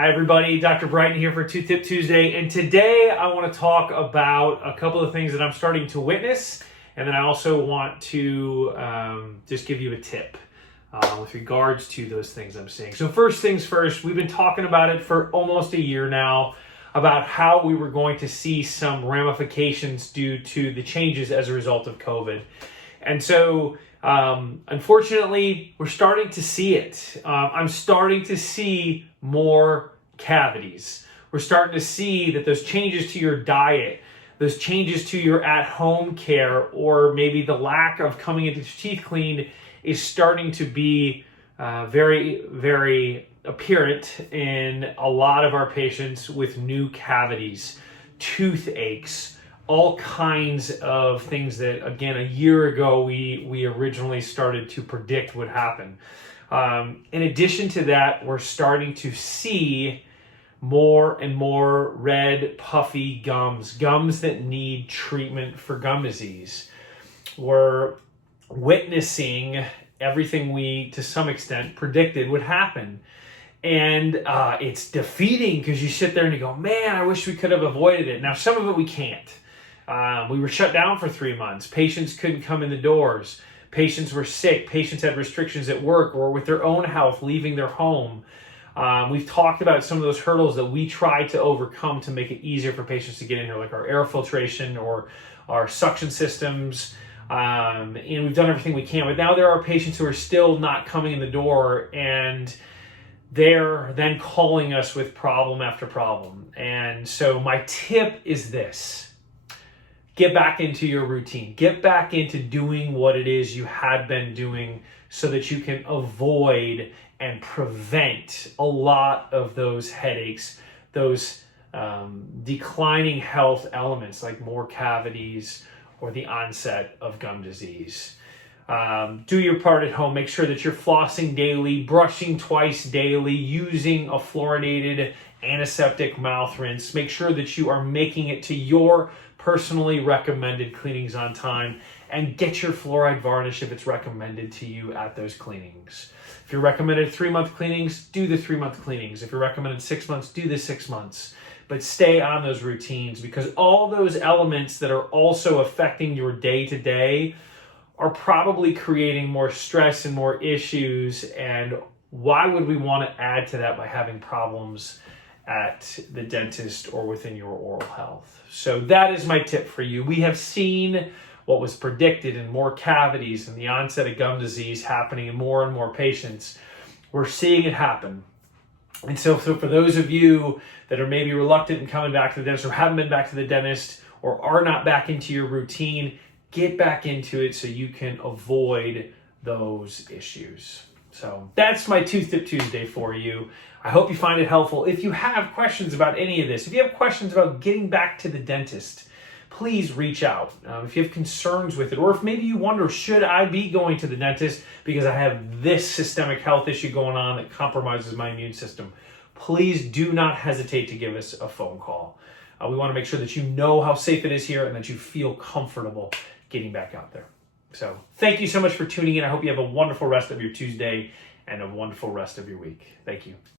Hi everybody, Dr. Bryton here for Tooth Tip Tuesday, and today I want to talk about a couple of things that I'm starting to witness, and then I also want to just give you a tip with regards to those things I'm seeing. So first things first, we've been talking about it for almost a year now, about how we were going to see some ramifications due to the changes as a result of COVID. And so unfortunately, we're starting to see it. I'm starting to see more cavities. We're starting to see that those changes to your diet, those changes to your at-home care, or maybe the lack of coming into your teeth cleaned is starting to be very, very apparent in a lot of our patients with new cavities, toothaches, all kinds of things that, again, a year ago we originally started to predict would happen. In addition to that, we're starting to see more and more red, puffy gums that need treatment for gum disease. We're witnessing everything we, to some extent, predicted would happen. And it's defeating because you sit there and you go, man, I wish we could have avoided it. Now, some of it we can't. We were shut down for 3 months. Patients couldn't come in the doors. Patients were sick. Patients had restrictions at work or with their own health, leaving their home. We've talked about some of those hurdles that we tried to overcome to make it easier for patients to get in here, like our air filtration or our suction systems. And we've done everything we can. But now there are patients who are still not coming in the door, and they're then calling us with problem after problem. And so my tip is this. Get back into your routine. Get back into doing what it is you had been doing so that you can avoid and prevent a lot of those headaches, those declining health elements like more cavities or the onset of gum disease. Do your part at home. Make sure that you're flossing daily, brushing twice daily, using a fluoridated antiseptic mouth rinse. Make sure that you are making it to your personally recommended cleanings on time, and get your fluoride varnish if it's recommended to you at those cleanings. If you're recommended 3-month cleanings, do the 3-month cleanings. If you're recommended 6 months, do the 6 months. But stay on those routines, because all those elements that are also affecting your day-to-day are probably creating more stress and more issues. And why would we want to add to that by having problems at the dentist or within your oral health? So that is my tip for you. We have seen what was predicted in more cavities and the onset of gum disease happening in more and more patients. We're seeing it happen. And so for those of you that are maybe reluctant in coming back to the dentist or haven't been back to the dentist or are not back into your routine, get back into it so you can avoid those issues. So that's my Tooth Tip Tuesday for you. I hope you find it helpful. If you have questions about any of this, if you have questions about getting back to the dentist, please reach out. If you have concerns with it, or if maybe you wonder, should I be going to the dentist because I have this systemic health issue going on that compromises my immune system, please do not hesitate to give us a phone call. We want to make sure that you know how safe it is here and that you feel comfortable getting back out there. So thank you so much for tuning in. I hope you have a wonderful rest of your Tuesday and a wonderful rest of your week. Thank you.